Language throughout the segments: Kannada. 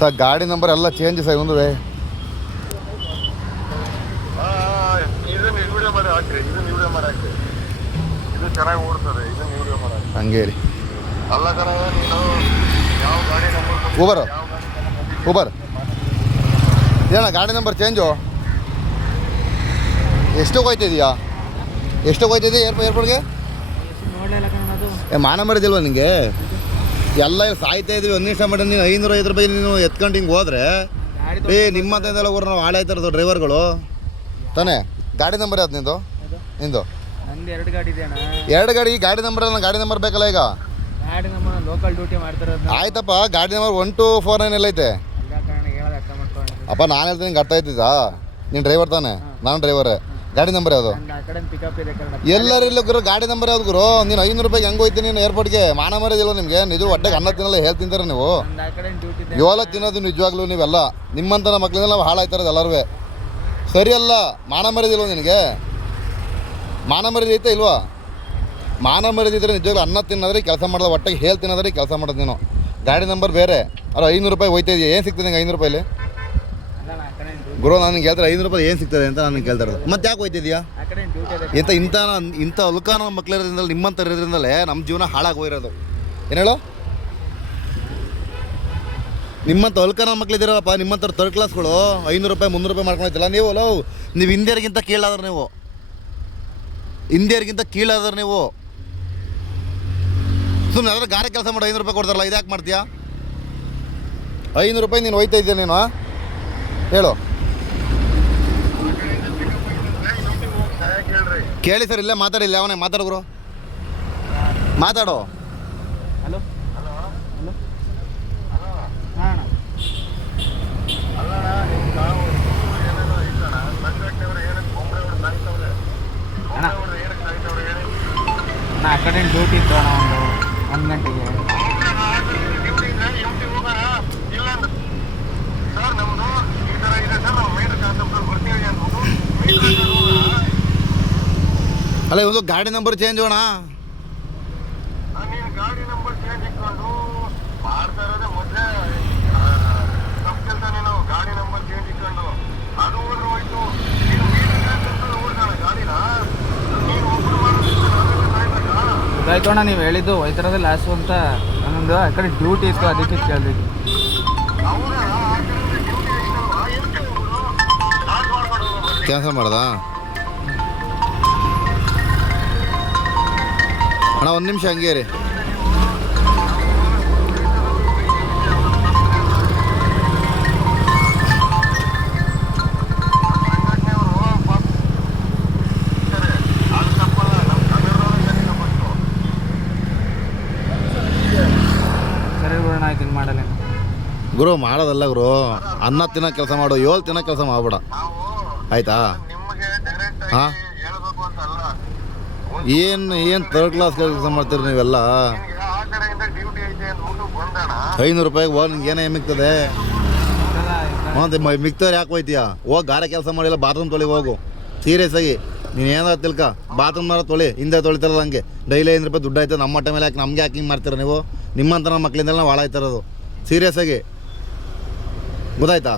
ಸರ್ ಗಾಡಿ ನಂಬರ್ ಎಲ್ಲ ಚೇಂಜ್ ಸರ್ ಒಂದು ಇದನ್ನ ವಿಡಿಯೋ ಮಾಡಿ ಹಾಕ್ರಿ, ಇದನ್ನ ವಿಡಿಯೋ ಮಾಡಿ ಹಾಕ್ರಿ, ಇದು ಚೆನ್ನಾಗಿ ಓಡ್ತದೆ, ಇದನ್ನ ವಿಡಿಯೋ ಮಾಡಿ ಹಾಕಿ. ಹಂಗೆ ರೀ. ಅಲ್ಲ ಕಣ, ನೀನು ಯಾವ ಗಾಡಿ ನಂಬರ್ ಊಬರ್ ಏನ ಗಾಡಿ ನಂಬರ್ ಚೇಂಜು ಎಷ್ಟಕ್ಕೆ ಹೋಯ್ತಿದೆಯಾ? ಎಷ್ಟಕ್ಕೆ ಹೋಯ್ತಿದೆಯಾ ಏರ್ಪೋರ್ಟ್ಗೆ? ಮಾನ ಮರಿದಿಲ್ವ ನಿನಗೆ? ಎಲ್ಲ ಸಾಯ್ತಾ ಇದೀವಿ. ಒಂದು ನಿಮಿಷ ಮಾಡಿ ನೀನು 550 ರೂಪಾಯಿ ನೀನು ಎತ್ಕೊಂಡು ಹಿಂಗೆ ಹೋದ್ರೆ ನಿಮ್ಮಂತೆಲ್ಲ ಊರು ನಾವು ಹಾಳಾಯ್ತಾ ಇರೋದು ಡ್ರೈವರ್ಗಳು ತಾನೇ. ಗಾಡಿ ನಂಬರ್ ಯಾವ್ದು ನಿಂದು? ನಿಂದು ಎರಡು ಗಾಡಿ ಇದೆ. ಎರಡು ಗಾಡಿ. ಗಾಡಿ ನಂಬರ್ ಅಲ್ಲ, ಗಾಡಿ ನಂಬರ್ ಬೇಕಲ್ಲ ಈಗ. ಗಾಡಿ ನಂಬರ್ ಲೋಕಲ್ ಡ್ಯೂಟಿ ಮಾಡ್ತಿರೋದು. ಆಯ್ತಪ್ಪ, ಗಾಡಿ ನಂಬರ್ 1249 ಎಲ್ಲ ಐತೆ ಅಪ್ಪ. ನಾನು ಹೇಳ್ತೀನಿ ನಿಂಗೆ ಅರ್ಥ ಆಯ್ತಿದ್ದಾ? ನೀನು ಡ್ರೈವರ್ ತಾನೆ, ನಾನು ಡ್ರೈವರೇ. ಗಾಡಿ ನಂಬರ್ ಯಾವುದು? ಎಲ್ಲರಿಲ್ಲ ಗುರು, ಗಾಡಿ ನಂಬರ್ ಯಾವ್ದು ಗುರು? ನೀನು 500 ರೂಪಾಯಿಗೆ ಹೆಂಗೆ ಹೋಯ್ತೀನಿ ನೀನು ಏರ್ಪೋರ್ಟ್ಗೆ? ಮಾನ ಮರಿದಿಲ್ಲ ನಿಮಗೆ? ನಿಜ ಹೊಟ್ಟೆಗೆ ಅನ್ನ ತಿನ್ನಲ್ಲ ಹೇಳ್ ತಿಂತಾರೆ ನೀವು. ಯೋಲ ತಿನ್ನೋದು ನಿಜವಾಗ್ಲೂ ನೀವೆಲ್ಲ. ನಿಮ್ಮಂತ ಮಕ್ಕಳಿಂದ ನಾವು ಹಾಳಾಯ್ತಾರದು ಎಲ್ಲರೂ. ಸರಿ ಅಲ್ಲ, ಮಾನ ಮರಿದಿಲ್ವ ನಿನಗೆ? ಮಾನ ಮರಿದಿ ಐತೆ ಇಲ್ವಾ? ಮಾನ ಮರಿದಿದ್ರೆ ನಿಜವಾಗ್ಲೂ ಅನ್ನ ತಿನ್ನೋದ್ರಿ ಕೆಲಸ ಮಾಡೋದು, ಹೊಟ್ಟೆಗೆ ಹೇಳ್ ತಿನ್ನೋದ್ರಿ ಕೆಲಸ ಮಾಡೋದು ನೀನು. ಗಾಡಿ ನಂಬರ್ ಬೇರೆ. ಅಲ್ಲ 500 ರೂಪಾಯಿ ಹೋಯ್ತಾ ಇದೆಯಾ? ಏನು ಸಿಗ್ತದೆ ನಿಂಗೆ 500 ರೂಪಾಯಿಲಿ? ಗುರು ನನಗೆ ಹೇಳ್ತಾರೆ 500 ರೂಪಾಯಿ ಏನು ಸಿಗ್ತದೆ ಅಂತ ನನಗೆ ಕೇಳ್ತಾ ಇರೋದು. ಮತ್ತೆ ಯಾಕೆ ಹೋಯ್ತಿದ್ಯಾ? ಇಂಥ ಉಲ್ಕಾನ ಮಕ್ಕಳಿರೋದ್ರಿಂದ, ನಿಮ್ಮಂತ ಇರೋದ್ರಿಂದಲೇ ನಮ್ಮ ಜೀವನ ಹಾಳಾಗಿ ಹೋಗಿರೋದು. ಏನು ಹೇಳೋ? ನಿಮ್ಮಂಥ ಉಲ್ಕಾನ ಮಕ್ಕಳಿದ್ದೀರಪ್ಪ, ನಿಮ್ಮಂಥ ಥರ್ಡ್ ಕ್ಲಾಸ್ಗಳು 500 ರೂಪಾಯಿ 300 ರೂಪಾಯಿ ಮಾಡ್ಕೊಳ್ತಿಲ್ಲ ನೀವು. ನೀವು ಹಿಂದಿಯರಿಗಿಂತ ಕೀಳಾದ್ರೆ ನೀವು, ಹಿಂದಿಯರಿಗಿಂತ ಕೀಳಾದ್ರೆ ನೀವು. ಸುಮ್ಮನೆ ಅದ್ರ ಗಾರೆ ಕೆಲಸ ಮಾಡೋ 500 ರೂಪಾಯಿ ಕೊಡ್ತಾರಲ್ಲ, ಇದ್ಯಾಕೆ ಮಾಡ್ತೀಯಾ? 500 ರೂಪಾಯಿ ನೀನು ಹೋಯ್ತಾ ಇದ್ದೀಯ ನೀನು ಹೇಳು. ಕೇಳಿ ಸರ್, ಇಲ್ಲೇ ಮಾತಾಡಿಲ್ಲ ಅವನೇ ಮಾತಾಡೋರು. ಮಾತಾಡೋ. ಹಲೋ ಹಲೋ ಹಲೋ ಹಾಂ ಆ ಕಡೆ ಡ್ಯೂಟಿ ಇತ್ತು ಅಣ್ಣ, ಒಂದು ಗಂಟೆಗೆ. ಅಲ್ಲ ಒಂದು ಗಾಡಿ ನಂಬರ್ ಚೇಂಜ್ ಅಣ್ಣ. ಗಾಡಿ ನಂಬರ್ ಚೇಂಜ್ ಇಟ್ಕೊಂಡು ಮಾಡ್ತಾ ಇರೋದೇ ಮೊದಲೇ ತಪ್ಪು ಕೆಲಸ. ನೀನು ಗಾಡಿ ನಂಬರ್ ಚೇಂಜ್ ಇಟ್ಕೊಂಡು ಅದು ಹೋದ್ರೆ ಹೋಯ್ತು. ನೀನು ಓಡ್ತಾಳೆ ಗಾಡಿನ, ನೀನು ಒಬ್ಬರು ಗೊತ್ತಾಯ್ತು ಅಣ್ಣ, ನೀವು ಹೇಳಿದ್ದು ಹೋಯ್ತಿರೋದೇ ಲಾಸ್ಟು ಅಂತ. ನನ್ನೊಂದು ಆ ಕಡೆ ಡ್ಯೂಟಿ ಇತ್ತು, ಅದಕ್ಕೆ ಕೇಳಿದ್ವಿ. ಕ್ಯಾನ್ಸಲ್ ಮಾಡ್ದಾ ಅಣ್ಣ? ಒಂದು ನಿಮಿಷ ಹಂಗೆ ರೀ. ಸರಿ ಬಿಡೋಣ, ಆಯ್ತು ಇನ್ನು ಮಾಡಲ್ಲ ಗುರು. ಮಾಡೋದಲ್ಲ ಗುರು, ಅನ್ನ ತಿನ್ನೋ ಕೆಲಸ ಮಾಡು, 7 ತಿನ್ನೋ ಕೆಲಸ ಮಾಡ್ಬೇಡ ಆಯ್ತಾ? ಹಾಂ, ಏನು ಥರ್ಡ್ ಕ್ಲಾಸ್ ಕೆಲಸ ಮಾಡ್ತೀರಿ ನೀವೆಲ್ಲ? 500 ರೂಪಾಯಿಗೆ ಹೋಗಿ ನಿಂಗೆ ಏನೇ ಮಿಗ್ತದೆ? ಮತ್ತು ಮಿಗ್ತವ್ರು ಯಾಕೆ ಹೋಯ್ತೀಯಾ? ಹೋಗಿ ಗಾರೆ ಕೆಲಸ ಮಾಡಿಲ್ಲ, ಬಾತ್ರೂಮ್ ತೊಳಿ ಹೋಗು. ಸೀರಿಯಸ್ ಆಗಿ ನೀನು ಏನಾದ್ರು ತಿಳ್ಕ, ಬಾತ್ರೂಮ್ ಮಾರ ತೊಳಿ, ಹಿಂದೆ ತೊಳಿತಾರಲ್ಲ ಹಂಗೆ. ಡೈಲಿ 500 ರೂಪಾಯಿ ದುಡ್ಡು ಆಯ್ತು, ನಮ್ಮ ಹೊಟ್ಟೆ ಮೇಲೆ ಯಾಕೆ ನಮಗೆ ಯಾಕೆ ಹಿಂಗೆ ಮಾಡ್ತೀರ ನೀವು? ನಿಮ್ಮಂತ ನಮ್ಮ ಮಕ್ಕಳಿಂದೆಲ್ಲ ನಾವು ಹಾಳಾಯ್ತಿರೋದು. ಸೀರಿಯಸ್ ಆಗಿ ಗೊತ್ತಾಯ್ತಾ?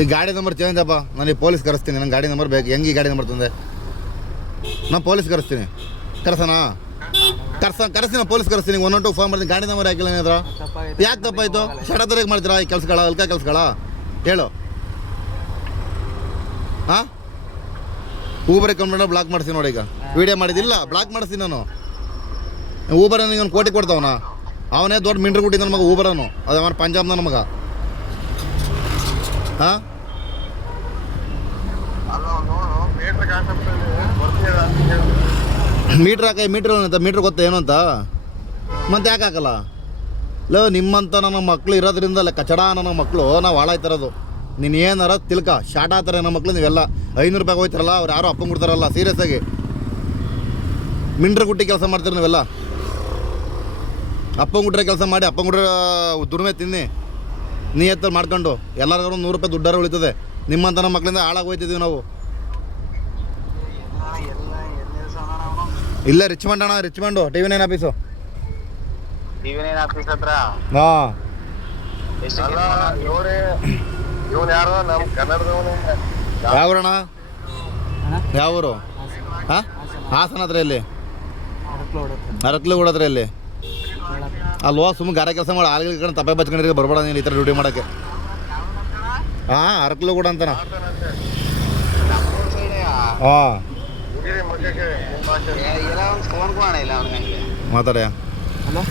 ಈ ಗಾಡಿ ನಂಬರ್ ಚೇಂಜ್ ಅಪ್ಪ. ನಾನು ಈ ಪೊಲೀಸ್ ಕರೆಸ್ತೀನಿ, ನಂಗೆ ಗಾಡಿ ನಂಬರ್ ಬೇಕು. ಹೆಂಗೆ ಈ ಗಾಡಿ ನಂಬರ್ ತಂದೆ? ನಾನು ಪೊಲೀಸ್ ಕರೆಸ್ತೀನಿ. ಕರೆಸೋಣ? ಕರೆಸ್ತೀನಿ, ಪೊಲೀಸ್ ಕರೆಸ್ತೀನಿ. 112 ಫೋನ್ ಮಾಡ್ತೀನಿ. ಗಾಡಿ ನಂಬರ್ ಹಾಕಿಲ್ಲ ಏನಾದ್ರ? ಯಾಕೆ ತಪ್ಪಾಯಿತು? ಷಡತ್ತರಿಗೆ ಮಾಡ್ತೀರಾ ಈ ಕೆಲ್ಸಗಳ, ಅಲ್ಕ ಕೆಲ್ಸಗಳ? ಹೇಳು. ಹಾಂ, ಊಬರ್ ಅಕೌಂಟ್ ಬ್ಲಾಕ್ ಮಾಡ್ತೀನಿ ನೋಡಿ. ಈಗ ವೀಡಿಯೋ ಮಾಡಿದಿಲ್ಲ, ಬ್ಲಾಕ್ ಮಾಡಿಸ್ತೀನಿ ನಾನು. ಊಬರ್ ನನಗೆ ಒಂದು ಕೋಟಿ ಕೊಡ್ತಾವನ. ಅವನೇ ದೊಡ್ಡ ಮಿಂಡ್ರು ಕೊಟ್ಟಿದ್ದ ನಮಗೆ ಊಬರನು. ಅದು ಅವನ ಪಂಜಾಬ್ನ ನಮಗೆ. ಹಾಂ, ಮೀಟ್ರ್ ಹಾಕ. ಮೀಟ್ರ್ ಗೊತ್ತಾ ಏನು ಅಂತ? ಮತ್ತೆ ಯಾಕೆ ಹಾಕಲ್ಲ? ನಿಮ್ಮಂಥ ನನ್ನ ಮಕ್ಕಳು ಇರೋದ್ರಿಂದ ಕಚಡ ನನ್ನ ಮಕ್ಕಳು ನಾವು ಹಾಳಾಯ್ತಿರೋದು. ನೀನು ಏನಾರ ತಿಳ್ಕ, ಶಾರ್ಟ್ ಆಗ್ತಾರೆ ನಮ್ಮ ಮಕ್ಕಳು. ನೀವೆಲ್ಲ 500 ರೂಪಾಯಿ ಹೋಯ್ತಾರಲ್ಲ, ಅವ್ರು ಯಾರೋ ಅಪ್ಪಂಗೆ ಕೊಡ್ತಾರಲ್ಲ. ಸೀರಿಯಸ್ ಆಗಿ ಮಿಂಡ್ರ ಗುಟ್ಟಿ ಕೆಲಸ ಮಾಡ್ತೀರಿ ನೀವೆಲ್ಲ. ಅಪ್ಪಂಗುಟ್ರೆ ಕೆಲಸ ಮಾಡಿ, ಅಪ್ಪಂಗುಟ್ರೆ ದುರ್ಮೆ ತಿನ್ನಿ ನೀ ಎತ್ತಲ್ಲಿ ಮಾಡ್ಕೊಂಡು. ಎಲ್ಲರಿಗೂ 100 ರೂಪಾಯಿ ದುಡ್ಡಾರ ಉಳಿತದೆ. ನಿಮ್ಮಂಥ ನಮ್ಮ ಮಕ್ಕಳಿಂದ ಹಾಳಾಗಿ ಹೋಯ್ತಿದ್ದೀವಿ ನಾವು. ಇಲ್ಲೇ ರಿಚ್ಮಂಡ್ ಅಣ್ಣ, ರಿಚ್ಮಂಡು TV9 ಆಫೀಸು. TV9 ಆಫೀಸ್ ಹತ್ರ. ಹಾಂ, ಅಲ್ಲ ಇವನು ಯಾರೋ ನಮ್ಮ ಕನ್ನಡದವನೇ. ಯಾವೂರಣ್ಣ? ಅಣ್ಣ ಯಾವ ಊರು? ಹಾಂ, ಹಾಸನ ಹತ್ರ ಎಲ್ಲಿ? ಅರಕ್ಲು ಹೊಡತ್ತೆ ಅರಕ್ಲು ಕೂಡ ಎಲ್ಲಿ? ಅಲ್ವಾ ಸುಮ್ಮನೆ ಗಾರೆ ಕೆಲಸ ಮಾಡಿ ಆಲ್ಗಳ ಕಡೆ ತಪ್ಪೆ ಬಚ್ಕೊಂಡಿರಿ, ಬರ್ಬೇಡ ನೀನು ಈ ಥರ ಡ್ಯೂಟಿ ಮಾಡೋಕ್ಕೆ. ಹಾಂ, ಅರಕ್ಲು ಕೂಡ ಅಂತಾನ. ಹಾಂ, ಹುಡುಗಿರಿ ಮಗಕ್ಕೆ ನಿಮ್ಮ ಭಾಷೆ ಹಲೋ